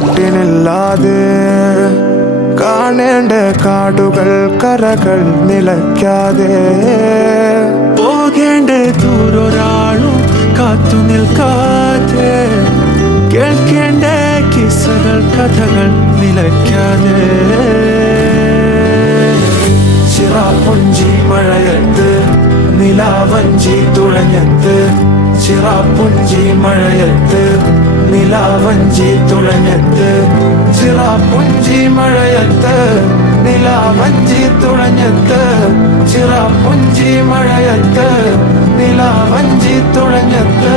മുട്ടിനില്ലാതെ കാണേണ്ട കാടുകൾ കരകൾ നിലയ്ക്കാതെ പോകേണ്ട ദൂരൊരാളും കാത്തു നിൽക്കാതെ കേൾക്കേണ്ട കിസ്സകൾ കഥകൾ നിലയ്ക്കാതെ ചിറാപ്പുഞ്ചി മഴയത്ത് നിലാവഞ്ചി തുഴഞ്ഞത്ത് ചിറാപ്പുഞ്ചി മഴയത്ത് നിലാവഞ്ചി തുഴഞ്ഞത്ത് ചിറാപ്പുഞ്ചി മഴയത്ത് നിലാവഞ്ചി തുഴഞ്ഞത്ത് ചിറാപ്പുഞ്ചി മഴയത്ത് നിലാവഞ്ചി തുഴഞ്ഞത്ത്